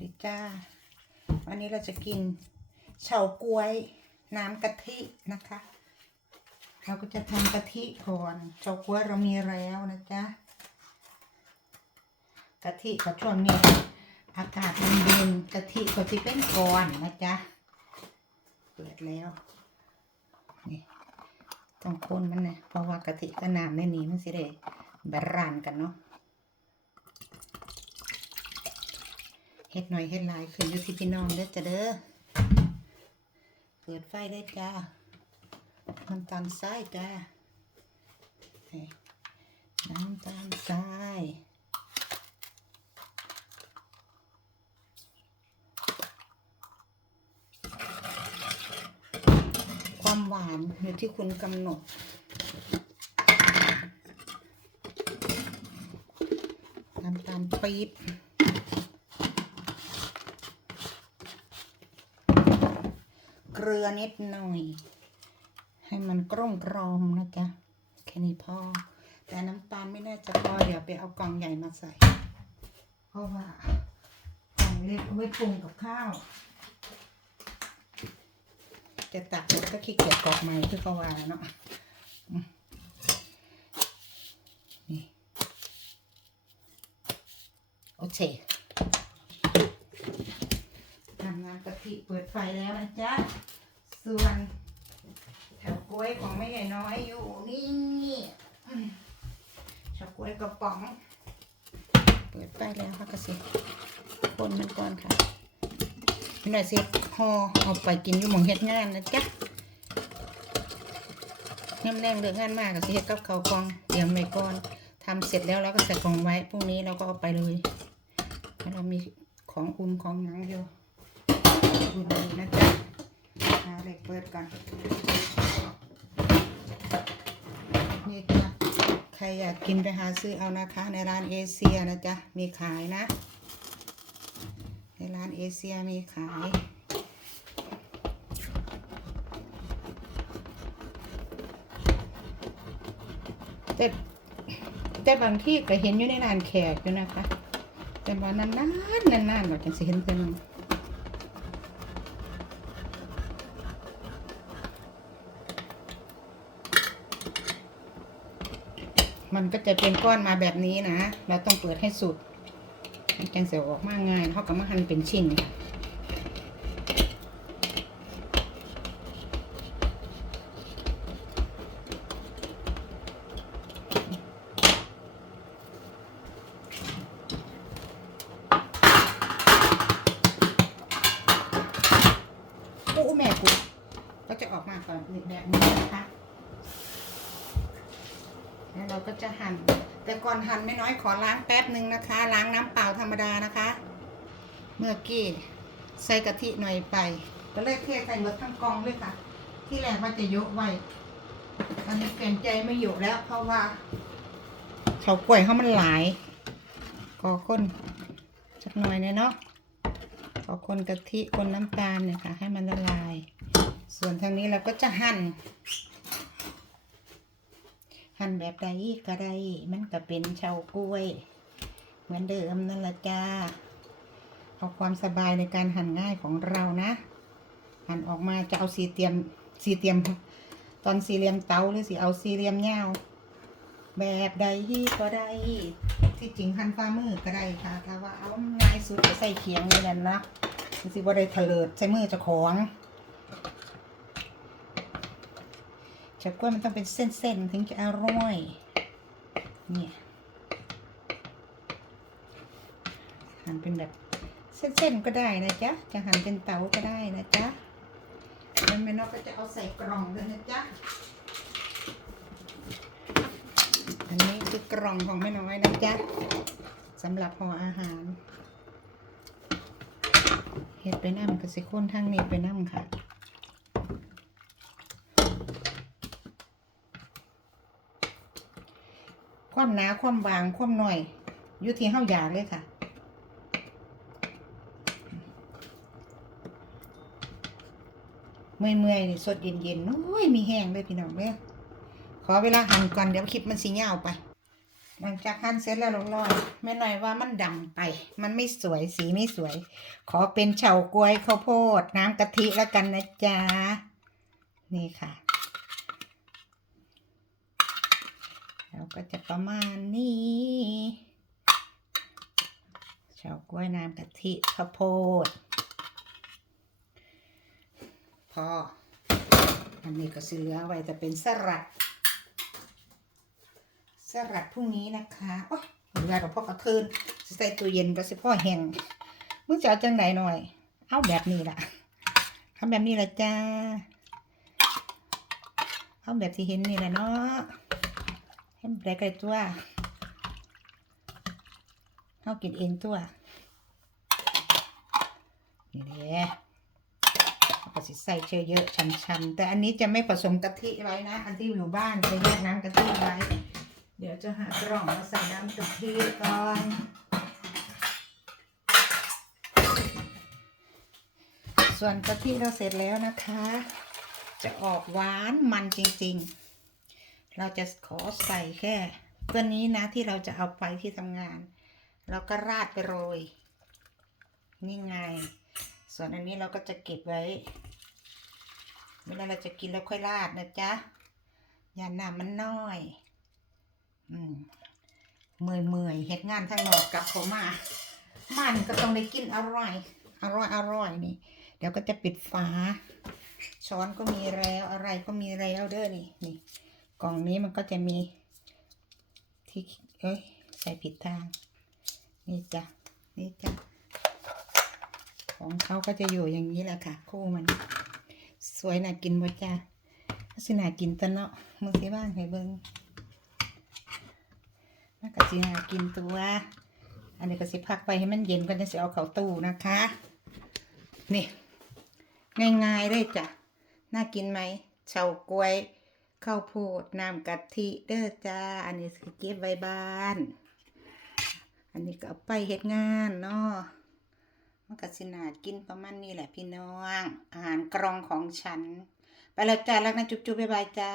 ดีจ้า วันนี้เราจะกินเฉาก๊วยน้ำกะทินะคะ เราก็จะทำกะทิก่อนเฉาก๊วยเรามีแล้วนะจ๊ะกะทิกับช่วงนี้อากาศมันเย็นกะทิก็จะเป็นก้อนนะจ๊ะเปิดแล้วนี่ต้องคนมันนะเพราะว่ากะทิกับน้ำในนี้มันสิได้บรานกันเนาะ ฮ็ดหน่อยเฮ็ดหลายขึ้นอยู่ที่พี่น้องเด้อจ้ะเด้อเปิดไฟได้จ้าน้ำตาลทรายจ้าน้ำตาลทรายความหวานอยู่ที่คุณกำหนดน้ำตาลปี๊บ เกลือนิดหน่อย ให้มันกร่มกรอมนะจ๊ะแค่นี้พอ แต่น้ำตาลไม่น่าจะพอเดี๋ยวไปเอากล่องใหญ่มาใส่ เพราะว่ากล่องเล็กเอาไว้ปรุงกับข้าว จะตักแล้วก็ขี้เกียจกรอกใหม่คือเขาว่าเนาะนี่ โอเค ทำงาน กิเปิดไฟแล้วนะจ๊ะ ส่วนแถวกล้วยของแม่ใหญ่น้อยอยู่นี่อืมเฉากล้วยกระป๋อง เปิดไฟแล้วค่ะกระสิคนมันก่อนค่ะนี่หน่อยสิห่อเอาไปกินอยู่หมองเฮ็ดงานนะจ๊ะน้ำแรงเลือกงานมากกับสิเฮ็ดกับเขากองเตรียมไว้ก่อนทำเสร็จแล้วเราก็ใส่กล่องไว้พรุ่งนี้เราก็เอาไปเลยเพราะเรามีของอุ่นของหยังอยู่ ดูดีนะจ๊ะหาเหล็กเปิดก่อน นี่จ้ะใครอยากกินไปหาซื้อเอานะคะ ในร้านเอเชียนะจ๊ะ มีขายนะ ในร้านเอเชียมีขายแต่แต่บางที่ก็เห็นอยู่ในร้านแขกอยู่นะคะ แต่ว่านานๆนานๆเราจะเห็นเพิ่น มันก็จะเป็นก้อนมาแบบนี้นะ เราต้องเปิดให้สุดมันจังเสียออกมากง่ายเท่ากับมาหั่นเป็นชิ้นค่ะโอ้แม่กูก็จะออกมาก่อนแบบนี้นะคะ แล้วเราก็จะหั่น แต่ก่อนหั่นไม่น้อยขอล้างแป๊บหนึ่งนะคะ ล้างน้ำเปล่าธรรมดานะคะ เมื่อกี้ใส่กะทิหน่อยไปก็เลยเทใส่หมดทั้งกองเลยค่ะ ที่แรกว่าจะยกไว้ตอนนี้เปลี่ยนใจไม่อยู่แล้ว เพราะว่าเขากล้วยเขามันหลายก็คนสักหน่อยเนี่ยเนาะขอคนกะทิคนน้ำตาลเนี่ยค่ะ ให้มันละลาย ส่วนทางนี้เราก็จะหั่น หั่นแบบใดก็ได้มันก็เป็นเฉากล้วย เหมือนเดิมนั่นละจ้า เอาความสบายในการหั่นง่ายของเรานะ หั่นออกมาจะเอาสี่เตียมสี่เตียม ตอนสี่เหลี่ยมเตาหรือสิเอาสี่เหลี่ยมยาวแบบใดก็ได้ที่จริงหั่นฟ้ามือก็ได้ค่ะถ้าว่าเอาง่ายสุดจะใส่เขียงเลยนั่นนะสิบ่ได้เถลิดใส่มือจะของ เฉาก๊วยมันต้องเป็นเส้นๆ ถึงจะอร่อย เนี่ยหั่นเป็นแบบเส้นๆ ก็ได้นะจ๊ะ จะหั่นเป็นเต๋าก็ได้นะจ๊ะแล้วแม่นกก็จะเอาใส่กล่องเลยนะจ๊ะ อันนี้คือกล่องของแม่น้อยนะจ๊ะสำหรับห่ออาหาร เห็ดไปน้ำกระสิค้นทั้งนี้ไปน้ำค่ะ ความหนาความบางความหน่อยอยู่ที่เฮาอยากเลยค่ะเมื่อยๆนี่สดเย็นๆโอ้ยมีแห้งเลยพี่น้องเลยขอเวลาหั่นก่อนเดี๋ยวคลิปมันสิยาไป หลังจากหั่นเสร็จแล้วร้อยๆแม่หน่อยว่ามันดำไป มันไม่สวยสีไม่สวย ขอเป็นเฉาก๊วยข้าวโพด น้ำกะทิแล้วกันนะจ๊ะนี่ค่ะ แล้ว ก็จะประมาณนี้เฉาก๊วยน้ำกะทิข้าวโพด พอ อันนี้ก็สิเหลือไว้แต่เป็นสลัด สลัดพรุ่งนี้นะคะโอ้ยเหลือกับพ่อกระเทินใส่ตู้เย็นก็สิพ่อแห้งมึงจะเอาจังไหนหน่อย เอาแบบนี้ล่ะทำแบบนี้ละจ้าเอาแบบที่เห็นนี่แหละเนาะ ให้มันแปลกเลยตัวเอากินเองตัว นี่แหละก็สิใส่เชอเยอะชันๆ แต่อันนี้จะไม่ผสมกะทิไว้นะ อันที่อยู่บ้านจะแยกน้ำกะทิไว้ เดี๋ยวจะหากล่องมาใส่น้ำกะทิก่อนส่วนกะทิเราเสร็จแล้วนะคะ จะออกหวานมันจริง ๆ เราจะขอใส่แค่ตัวนี้นะที่เราจะเอาไปที่ทำงาน เราก็ราดไปโรย นี่ไง ส่วนอันนี้เราก็จะเก็บไว้ เวลาเราจะกินแล้วค่อยราดนะจ๊ะ อย่าหนามันน้อย อืมเมื่อยเมื่อยเฮ็ดงานทางนอกกลับเขามา มันก็ต้องได้กินอร่อย อร่อยอร่อยนี่ เดี๋ยวก็จะปิดฝา ช้อนก็มีแล้วอะไรก็มีแล้วเด้อนี่นี่ กล่องนี้มันก็จะมีที่เอ้ยใส่ผิดทาง นี่จ้ะนี่จ้ะของเขาก็จะอยู่อย่างนี้แหละค่ะ คู่มัน สวยน่ากินบ่จ้าสิน่ากินตะเนาะมือสิบ้างให้เบิ่งมันก็สิน่ากินตัว อันนี้ก็สิพักไปให้มันเย็นก่อนจะสิเอาเข้าตู้นะคะ นี่ ง่ายๆเลยจ้ะ น่ากินไหมเฉาก๊วย ข้าวโพดน้ำกะทิเด้อจ้า อันนี้สิเก็บไว้บ้าน อันนี้ก็เอาไปเฮ็ดงานเนาะมันก็สินากินประมาณนี้แหละพี่น้อง อาหารกรองของฉัน ไปแล้วจ้ารักนะจุ๊บๆบ๊ายบายจ้า